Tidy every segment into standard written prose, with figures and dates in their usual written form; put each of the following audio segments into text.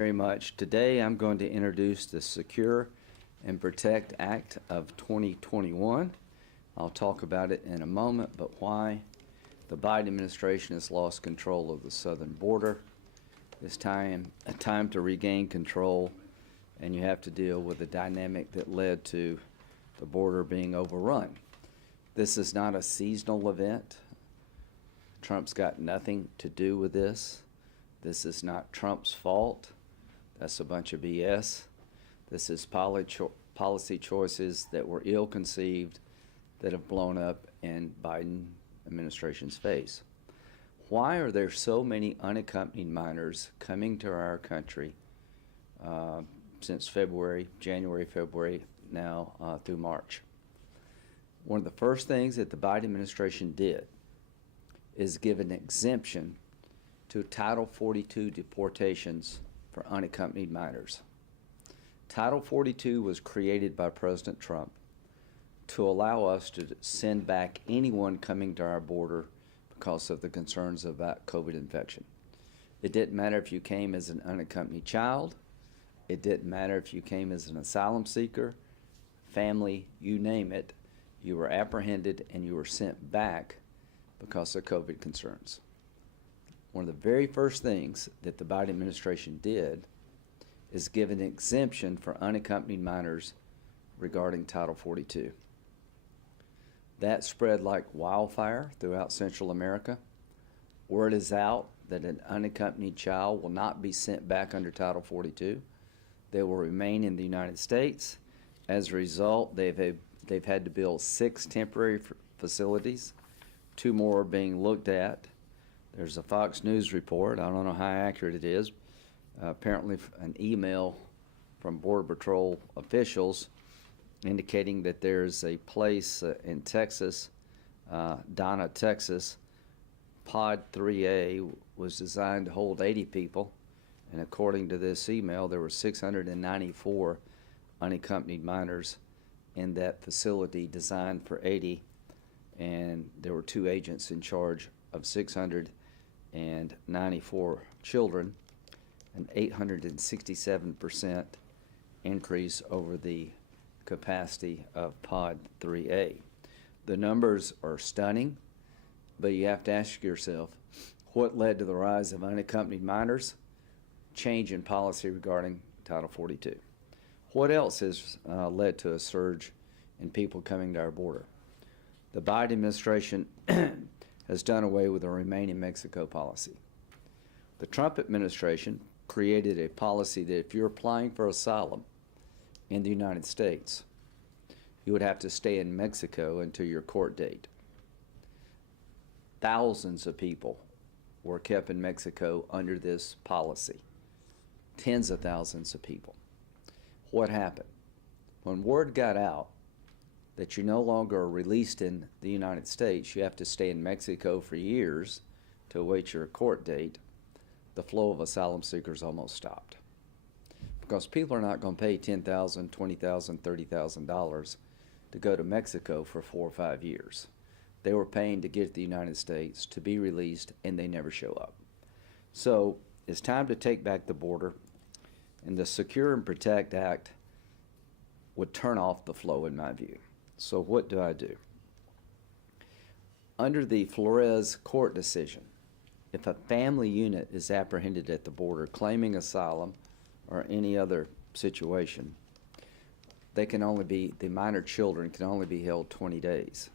Very much. Today I'm going to introduce the Secure and Protect Act of 2021. I'll talk about it in a moment, but why the Biden administration has lost control of the southern border. It's a time to regain control, and you have to deal with the dynamic that led to the border being overrun. This is not a seasonal event. Trump's got nothing to do with this. This is not Trump's fault. That's a bunch of BS. This is policy choices that were ill-conceived that have blown up in Biden administration's face. Why are there so many unaccompanied minors coming to our country since January, February, now through March? One of the first things that the Biden administration did is give an exemption to Title 42 deportations for unaccompanied minors. Title 42 was created by President Trump to allow us to send back anyone coming to our border because of the concerns about COVID infection. It didn't matter if you came as an unaccompanied child. It didn't matter if you came as an asylum seeker, family, you name it. You were apprehended and you were sent back because of COVID concerns. One of the very first things that the Biden administration did is give an exemption for unaccompanied minors regarding Title 42. That spread like wildfire throughout Central America. Word is out that an unaccompanied child will not be sent back under Title 42. They will remain in the United States. As a result, they've had to build 6 temporary facilities. 2 more are being looked at. There's a Fox News report, I don't know how accurate it is, apparently an email from Border Patrol officials indicating that there's a place in Texas, Donna, Texas. Pod 3A was designed to hold 80 people, and according to this email, there were 694 unaccompanied minors in that facility designed for 80, and there were 2 agents in charge of 694 children, an 867% increase over the capacity of Pod 3A. The numbers are stunning, but you have to ask yourself, what led to the rise of unaccompanied minors? Change in policy regarding Title 42. What else has led to a surge in people coming to our border? The Biden administration has done away with the Remain in Mexico policy. The Trump administration created a policy that if you're applying for asylum in the United States, you would have to stay in Mexico until your court date. Thousands of people were kept in Mexico under this policy. Tens of thousands of people. What happened? When word got out that you no longer are released in the United States, you have to stay in Mexico for years to await your court date, the flow of asylum seekers almost stopped. Because people are not going to pay $10,000, $20,000, $30,000 to go to Mexico for 4 or 5 years. They were paying to get to the United States, to be released, and they never show up. So it's time to take back the border, and the Secure and Protect Act would turn off the flow, in my view. So what do I do? Under the Flores court decision, if a family unit is apprehended at the border claiming asylum or any other situation, the minor children can only be held 20 days,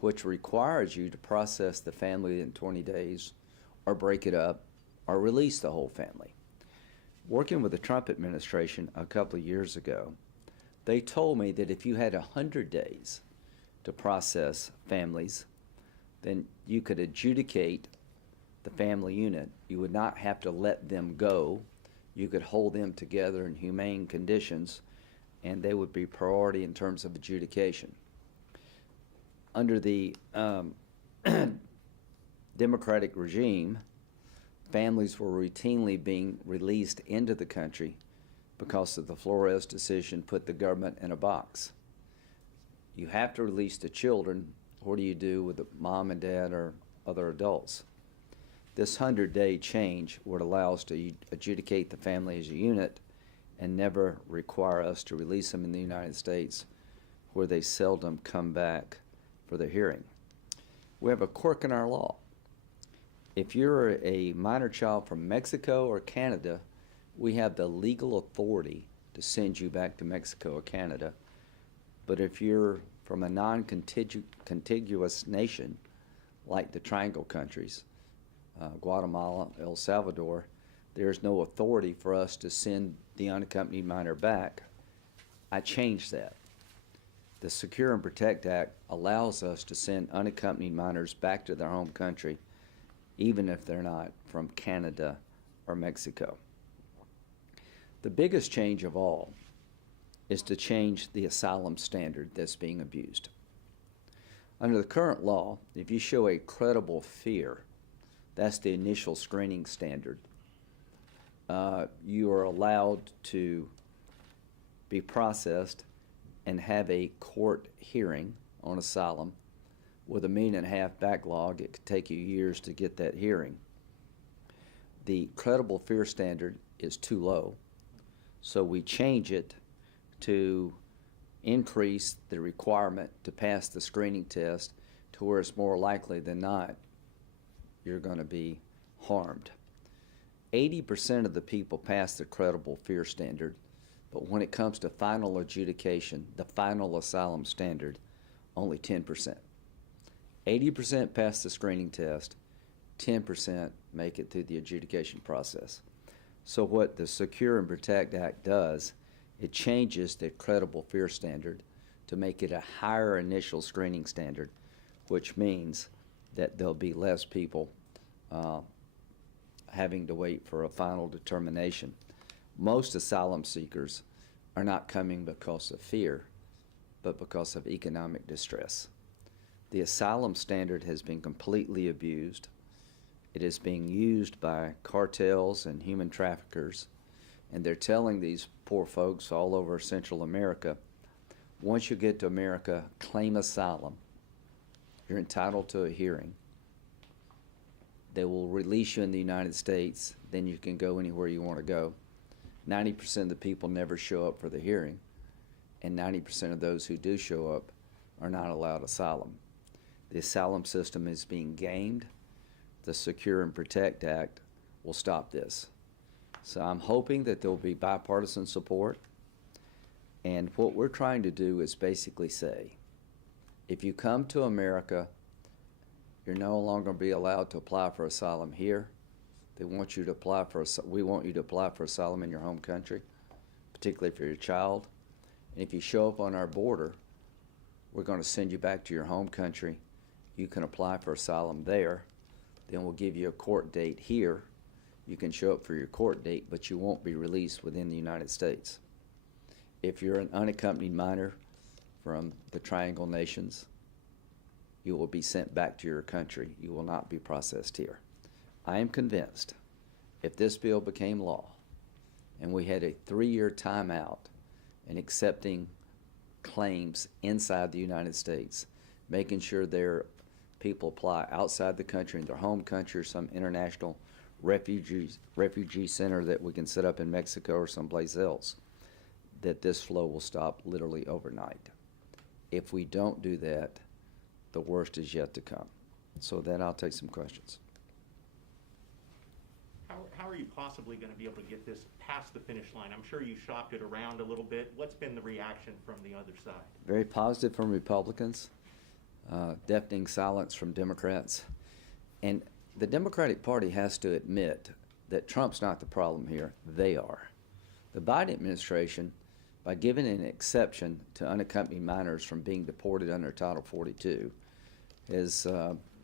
which requires you to process the family in 20 days or break it up or release the whole family. Working with the Trump administration a couple of years ago, they told me that if you had 100 days to process families, then you could adjudicate the family unit. You would not have to let them go. You could hold them together in humane conditions, and they would be priority in terms of adjudication. Under the Democratic regime, families were routinely being released into the country because of the Flores decision put the government in a box. You have to release the children. What do you do with the mom and dad or other adults? This 100-day change would allow us to adjudicate the family as a unit and never require us to release them in the United States, where they seldom come back for the hearing. We have a quirk in our law. If you're a minor child from Mexico or Canada, we have the legal authority to send you back to Mexico or Canada. But if you're from a non-contiguous nation, like the Triangle countries, Guatemala, El Salvador, there's no authority for us to send the unaccompanied minor back. I changed that. The Secure and Protect Act allows us to send unaccompanied minors back to their home country, even if they're not from Canada or Mexico. The biggest change of all is to change the asylum standard that's being abused. Under the current law, if you show a credible fear, that's the initial screening standard, you are allowed to be processed and have a court hearing on asylum. With a $1.5 million backlog, it could take you years to get that hearing. The credible fear standard is too low, so we change it to increase the requirement to pass the screening test to where it's more likely than not you're going to be harmed. 80% of the people pass the credible fear standard, but when it comes to final adjudication, the final asylum standard, only 10%. 80% pass the screening test, 10% make it through the adjudication process. So what the Secure and Protect Act does, it changes the credible fear standard to make it a higher initial screening standard, which means that there'll be less people having to wait for a final determination. Most asylum seekers are not coming because of fear, but because of economic distress. The asylum standard has been completely abused. It is being used by cartels and human traffickers, and they're telling these poor folks all over Central America, once you get to America, claim asylum. You're entitled to a hearing. They will release you in the United States, then you can go anywhere you want to go. 90% of the people never show up for the hearing, and 90% of those who do show up are not allowed asylum. The asylum system is being gamed. The Secure and Protect Act will stop this. So I'm hoping that there will be bipartisan support, and what we're trying to do is basically say, if you come to America, you're no longer going to be allowed to apply for asylum here. They want you to apply for, we want you to apply for asylum in your home country, particularly if you're a child. And if you show up on our border, we're going to send you back to your home country. You can apply for asylum there. Then we'll give you a court date here. You can show up for your court date, but you won't be released within the United States. If you're an unaccompanied minor from the Triangle nations, you will be sent back to your country. You will not be processed here. I am convinced if this bill became law and we had a 3-year timeout in accepting claims inside the United States, making sure their people apply outside the country, in their home country, or some international refugee center that we can set up in Mexico or someplace else, that this flow will stop literally overnight. If we don't do that, the worst is yet to come. So then I'll take some questions. How are you possibly going to be able to get this past the finish line? I'm sure you shopped it around a little bit. What's been the reaction from the other side? Very positive from Republicans, deafening silence from Democrats. And the Democratic Party has to admit that Trump's not the problem here. They are. The Biden administration, by giving an exception to unaccompanied minors from being deported under Title 42, has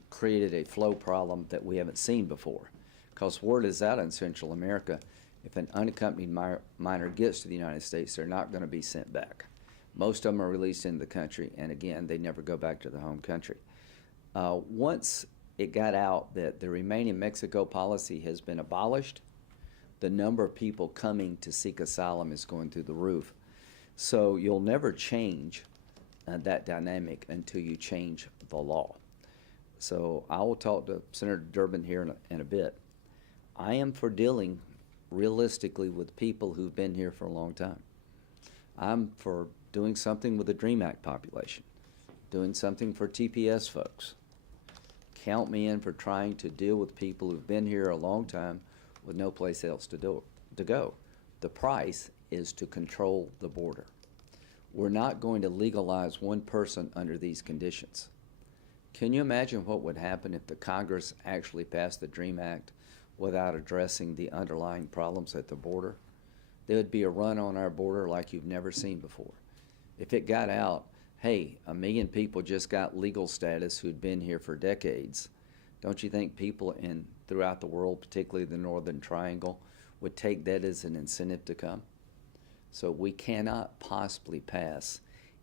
created a flow problem that we haven't seen before. Because word is out in Central America, if an unaccompanied minor gets to the United States, they're not going to be sent back. Most of them are released into the country, and again, they never go back to the home country. Once it got out that the Remain in Mexico policy has been abolished, the number of people coming to seek asylum is going through the roof. So you'll never change that dynamic until you change the law. So I will talk to Senator Durbin here in a bit. I am for dealing realistically with people who've been here for a long time. I'm for doing something with the DREAM Act population, doing something for TPS folks. Count me in for trying to deal with people who've been here a long time with no place else to go. The price is to control the border. We're not going to legalize one person under these conditions. Can you imagine what would happen if the Congress actually passed the DREAM Act without addressing the underlying problems at the border? There would be a run on our border like you've never seen before. If it got out, hey, 1 million people just got legal status who'd been here for decades, don't you think people throughout the world, particularly the Northern Triangle, would take that as an incentive to come? So we cannot possibly pass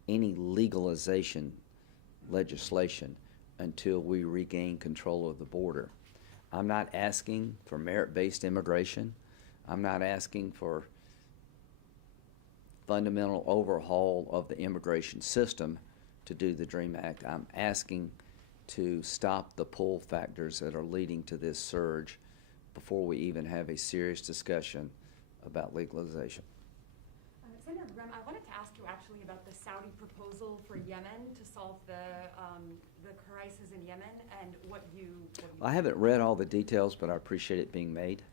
any legalization legislation until we regain control of the border. I'm not asking for merit-based immigration. I'm not asking for fundamental overhaul of the immigration system to do the DREAM Act. I'm asking to stop the pull factors that are leading to this surge before we even have a serious discussion about legalization. Senator Graham, I wanted to ask you actually about the Saudi proposal for Yemen to solve the crisis in Yemen and what you I haven't read all the details, but I appreciate it being made.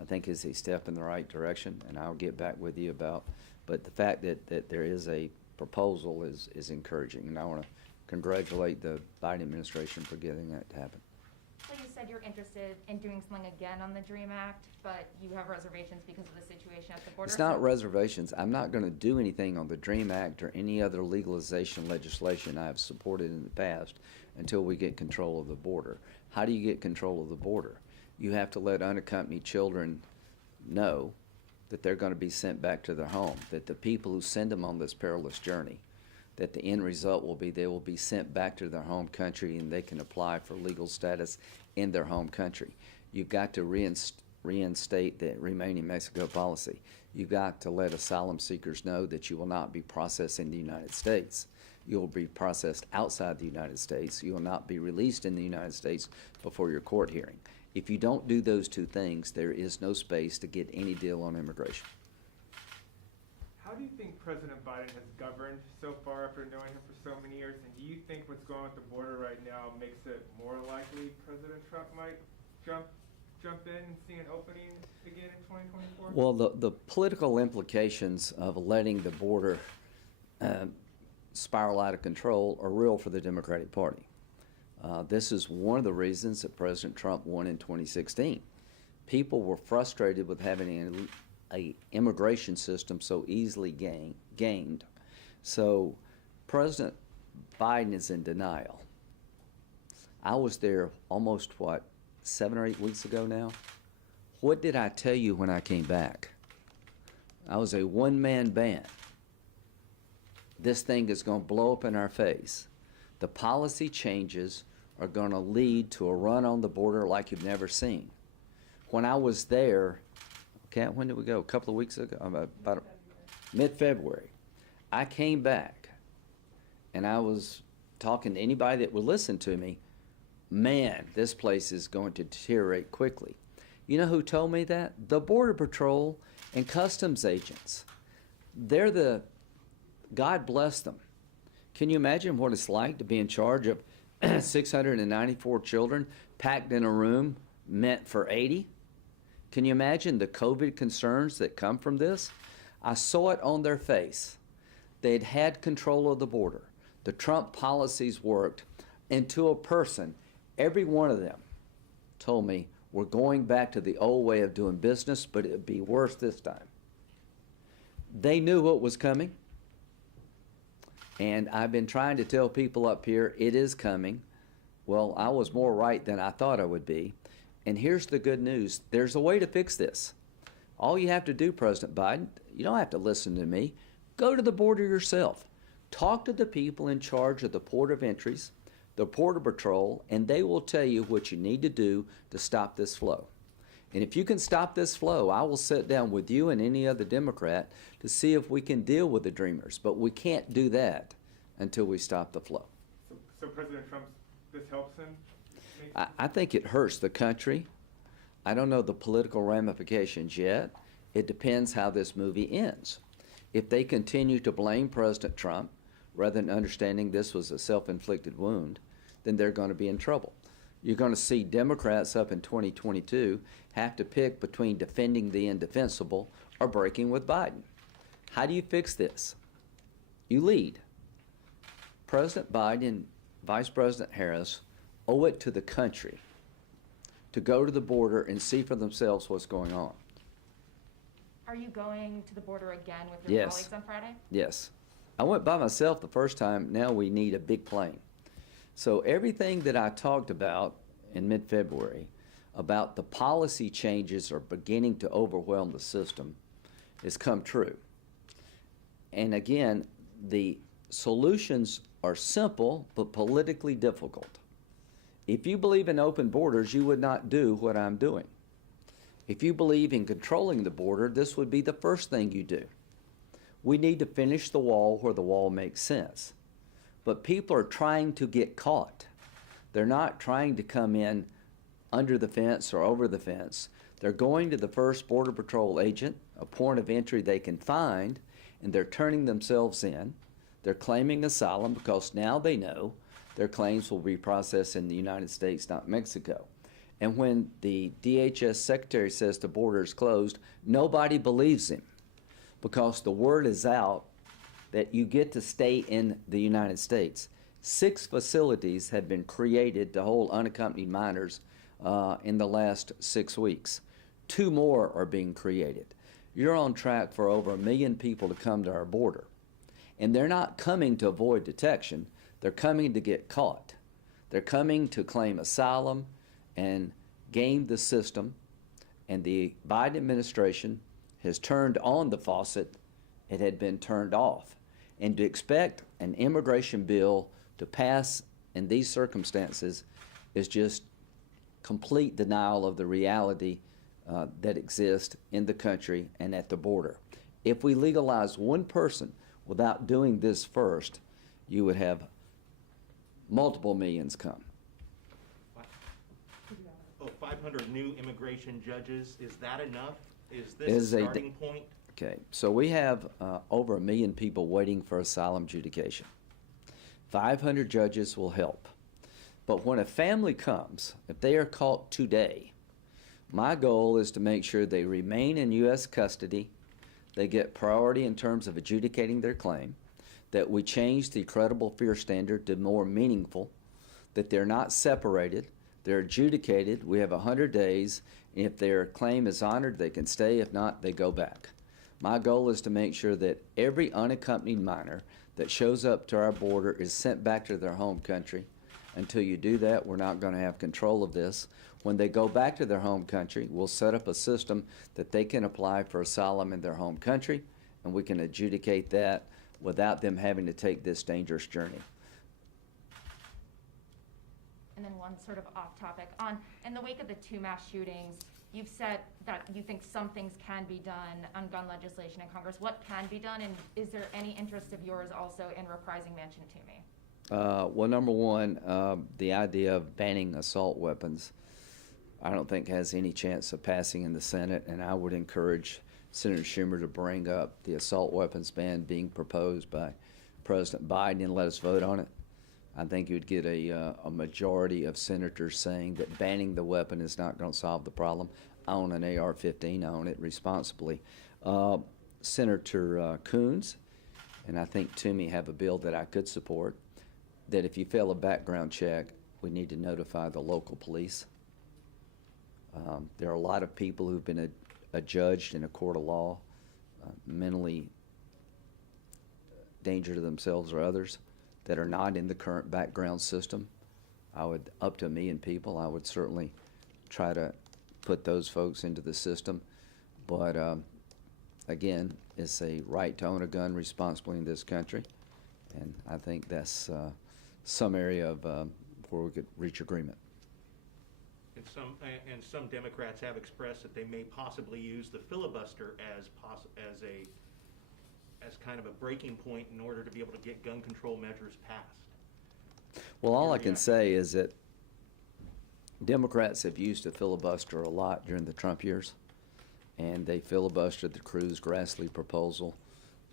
I think it's a step in the right direction, and I'll get back with you about. But the fact that there is a proposal is encouraging, and I want to congratulate the Biden administration for getting that to happen. So you said you're interested in doing something again on the DREAM Act, but you have reservations because of the situation at the border? It's not reservations. I'm not going to do anything on the DREAM Act or any other legalization legislation I have supported in the past until we get control of the border. How do you get control of the border? You have to let unaccompanied children know that they're going to be sent back to their home, that the people who send them on this perilous journey, that the end result will be they will be sent back to their home country and they can apply for legal status in their home country. You've got to reinstate the Remain in Mexico policy. You've got to let asylum seekers know that you will not be processed in the United States. You will be processed outside the United States. You will not be released in the United States before your court hearing. If you don't do those two things, there is no space to get any deal on immigration. How do you think President Biden has governed so far after knowing him for so many years? And do you think what's going on with the border right now makes it more likely President Trump might jump in and see an opening again in 2024? Well, the political implications of letting the border spiral out of control are real for the Democratic Party. This is one of the reasons that President Trump won in 2016. People were frustrated with having an immigration system so easily gamed. So President Biden is in denial. I was there almost, 7 or 8 weeks ago now? What did I tell you when I came back? I was a one-man band. This thing is going to blow up in our face. The policy changes are going to lead to a run on the border like you've never seen. When I was there, when did we go? A couple of weeks ago? About mid-February. I came back, and I was talking to anybody that would listen to me. Man, this place is going to deteriorate quickly. You know who told me that? The Border Patrol and customs agents. They're God bless them. Can you imagine what it's like to be in charge of 694 children packed in a room meant for 80? Can you imagine the COVID concerns that come from this? I saw it on their face. They'd had control of the border. The Trump policies worked, and to a person, every one of them told me, we're going back to the old way of doing business, but it'd be worse this time. They knew what was coming. And I've been trying to tell people up here, it is coming. Well, I was more right than I thought I would be. And here's the good news. There's a way to fix this. All you have to do, President Biden, you don't have to listen to me. Go to the border yourself. Talk to the people in charge of the port of entries, the Border Patrol, and they will tell you what you need to do to stop this flow. And if you can stop this flow, I will sit down with you and any other Democrat to see if we can deal with the Dreamers. But we can't do that until we stop the flow. So President Trump's this helps him? I think it hurts the country. I don't know the political ramifications yet. It depends how this movie ends. If they continue to blame President Trump rather than understanding this was a self-inflicted wound, then they're going to be in trouble. You're going to see Democrats up in 2022 have to pick between defending the indefensible or breaking with Biden. How do you fix this? You lead. President Biden and Vice President Harris owe it to the country to go to the border and see for themselves what's going on. Are you going to the border again with your Yes. colleagues on Friday? Yes. I went by myself the first time. Now we need a big plane. So everything that I talked about in mid-February about the policy changes are beginning to overwhelm the system has come true. And again, the solutions are simple but politically difficult. If you believe in open borders, you would not do what I'm doing. If you believe in controlling the border, this would be the first thing you do. We need to finish the wall where the wall makes sense. But people are trying to get caught. They're not trying to come in under the fence or over the fence. They're going to the first Border Patrol agent, a point of entry they can find, and they're turning themselves in. They're claiming asylum because now they know their claims will be processed in the United States, not Mexico. And when the DHS secretary says the border is closed, nobody believes him because the word is out that you get to stay in the United States. 6 facilities have been created to hold unaccompanied minors in the last 6 weeks. 2 more are being created. You're on track for over 1 million people to come to our border. And they're not coming to avoid detection. They're coming to get caught. They're coming to claim asylum and game the system. And the Biden administration has turned on the faucet. It had been turned off. And to expect an immigration bill to pass in these circumstances is just complete denial of the reality that exists in the country and at the border. If we legalize one person without doing this first, you would have multiple millions come. Oh, 500 new immigration judges, is that enough? Is It this is a a starting point? Okay, so we have over 1 million people waiting for asylum adjudication. 500 judges will help. But when a family comes, if they are caught today, my goal is to make sure they remain in U.S. custody, they get priority in terms of adjudicating their claim, that we change the credible fear standard to more meaningful, that they're not separated, they're adjudicated, we have 100 days, and if their claim is honored, they can stay, if not, they go back. My goal is to make sure that every unaccompanied minor that shows up to our border is sent back to their home country. Until you do that, we're not going to have control of this. When they go back to their home country, we'll set up a system that they can apply for asylum in their home country, and we can adjudicate that without them having to take this dangerous journey. And then one sort of off topic. In the wake of the 2 mass shootings, you've said that you think some things can be done on gun legislation in Congress. What can be done, and is there any interest of yours also in reprising Manchin to me? Well, number one, the idea of banning assault weapons, I don't think has any chance of passing in the Senate, and I would encourage Senator Schumer to bring up the assault weapons ban being proposed by President Biden and let us vote on it. I think you'd get a majority of senators saying that banning the weapon is not going to solve the problem. I own an AR-15. I own it responsibly. Senator Coons and I think Toomey have a bill that I could support, that if you fail a background check, we need to notify the local police. There are a lot of people who've been adjudged in a court of law, mentally danger to themselves or others, that are not in the current background system. Up to 1 million people, I would certainly try to put those folks into the system. But again, it's a right to own a gun responsibly in this country. And I think that's some area of where we could reach agreement. And some Democrats have expressed that they may possibly use the filibuster as kind of a breaking point in order to be able to get gun control measures passed. Well, all I Here we can are. say is that Democrats have used the filibuster a lot during the Trump years, and they filibustered the Cruz Grassley proposal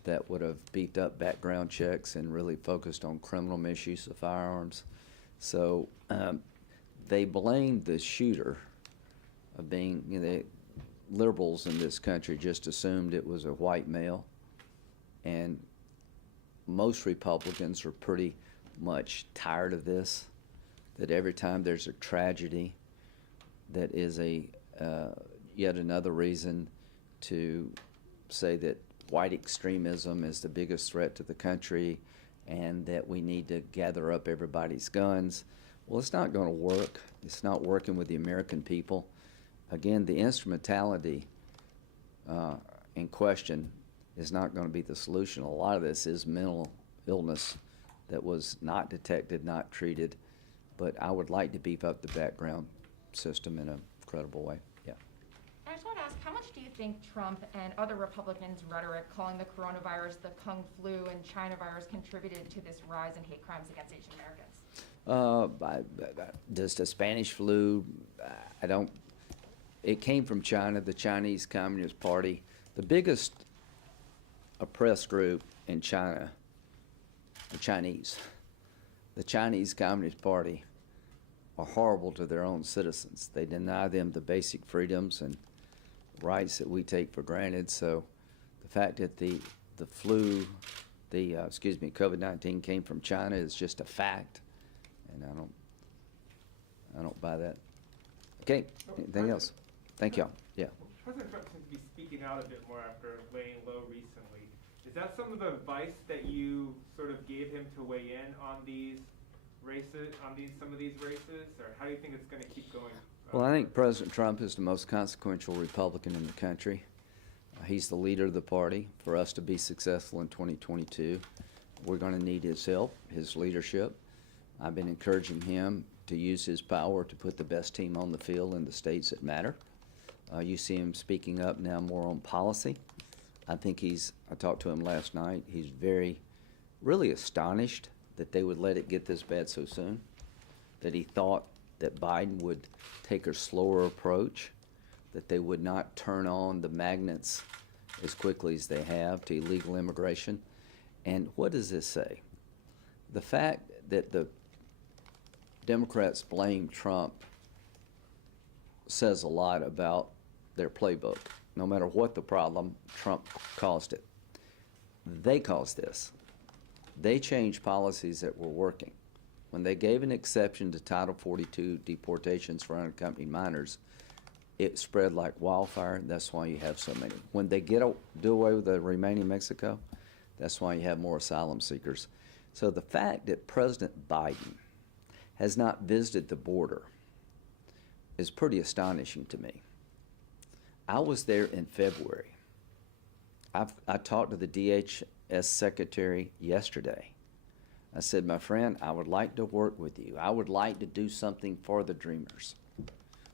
that would have beefed up background checks and really focused on criminal misuse of firearms. So they blamed the shooter of being, the liberals in this country just assumed it was a white male, and most Republicans are pretty much tired of this, that every time there's a tragedy that is a yet another reason to say that white extremism is the biggest threat to the country and that we need to gather up everybody's guns. Well, it's not going to work. It's not working with the American people. Again, the instrumentality in question is not going to be the solution. A lot of this is mental illness that was not detected, not treated, but I would like to beef up the background system in a credible way. Yeah. I just want to ask, how much do you think Trump and other Republicans' rhetoric calling the coronavirus the Kung flu and China virus contributed to this rise in hate crimes against Asian Americans? Does the Spanish flu, I don't, it came from China, the Chinese Communist Party. The biggest oppressed group in China, the Chinese Communist Party are horrible to their own citizens. They deny them the basic freedoms and rights that we take for granted. So the fact that the flu, COVID-19 came from China is just a fact, and I don't buy that. Okay, anything else? Thank y'all. Yeah. President Trump seems to be speaking out a bit more after laying low recently. Is that some of the advice that you sort of gave him to weigh in on these races, some of these races, or how do you think it's going to keep going? Well, I think President Trump is the most consequential Republican in the country. He's the leader of the party. For us to be successful in 2022, we're going to need his help, his leadership. I've been encouraging him to use his power to put the best team on the field in the states that matter. You see him speaking up now more on policy. I think I talked to him last night, he's really astonished that they would let it get this bad so soon, that he thought that Biden would take a slower approach, that they would not turn on the magnets as quickly as they have to illegal immigration. And what does this say? The fact that the Democrats blame Trump says a lot about their playbook. No matter what the problem, Trump caused it. They caused this. They changed policies that were working. When they gave an exception to Title 42 deportations for unaccompanied minors, it spread like wildfire. That's why you have so many. When they do away with the remaining Mexico, that's why you have more asylum seekers. So the fact that President Biden has not visited the border is pretty astonishing to me. I was there in February. I talked to the DHS secretary yesterday. I said, my friend, I would like to work with you. I would like to do something for the Dreamers.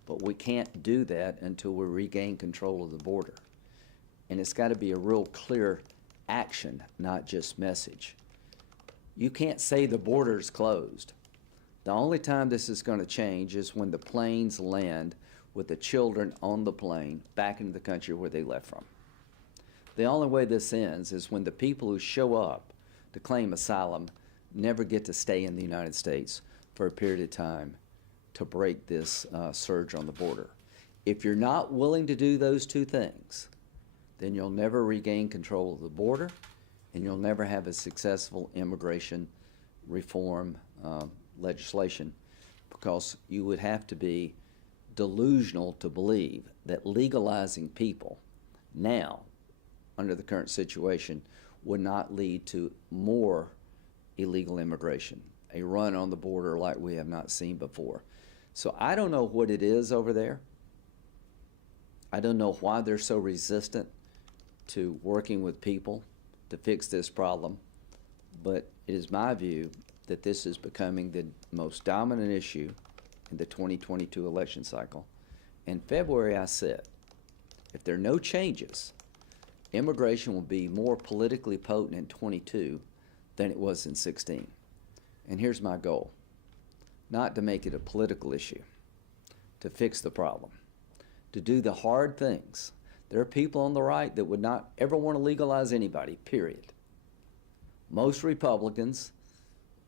But we can't do that until we regain control of the border. And it's got to be a real clear action, not just message. You can't say the border is closed. The only time this is going to change is when the planes land with the children on the plane back into the country where they left from. The only way this ends is when the people who show up to claim asylum never get to stay in the United States for a period of time to break this surge on the border. If you're not willing to do those two things, then you'll never regain control of the border, and you'll never have a successful immigration reform legislation, because you would have to be delusional to believe that legalizing people now, under the current situation, would not lead to more illegal immigration, a run on the border like we have not seen before. So I don't know what it is over there. I don't know why they're so resistant to working with people to fix this problem, but it is my view that this is becoming the most dominant issue in the 2022 election cycle. In February, I said, if there are no changes, immigration will be more politically potent in 22 than it was in 16. And here's my goal. not to make it a political issue, to fix the problem, to do the hard things. There are people on the right that would not ever want to legalize anybody, period. Most Republicans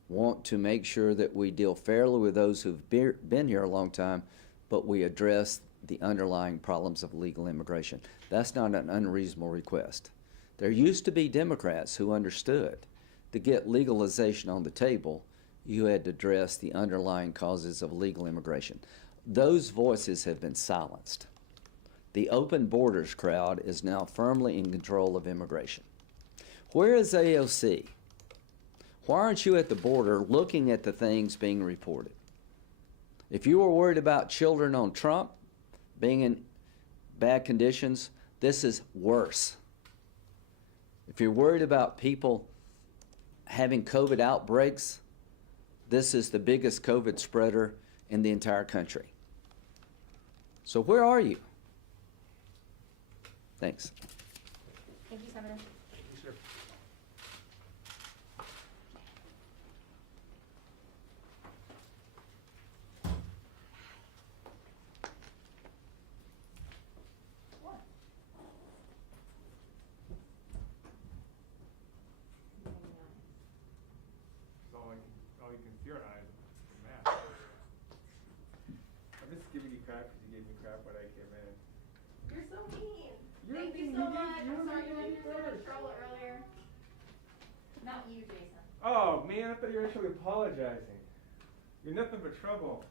want to make sure that we deal fairly with those who've been here a long time, but we address the underlying problems of legal immigration. That's not an unreasonable request. There used to be Democrats who understood to get legalization on the table, you had to address the underlying causes of legal immigration. Those voices have been silenced. The open borders crowd is now firmly in control of immigration. Where is AOC? Why aren't you at the border looking at the things being reported? If you were worried about children on Trump being in bad conditions, this is worse. If you're worried about people having COVID outbreaks, this is the biggest COVID spreader in the entire country. So where are you? Thanks. Thank you, Senator. All you can see are eyes. Man. I'm just giving you crap because you gave me crap when I came in. You're so mean. You're Thank you mean. so You much. did- I'm sorry you did went into so much first. trouble earlier. Not you, Jason. Oh man, I thought you were actually apologizing. You're nothing but trouble.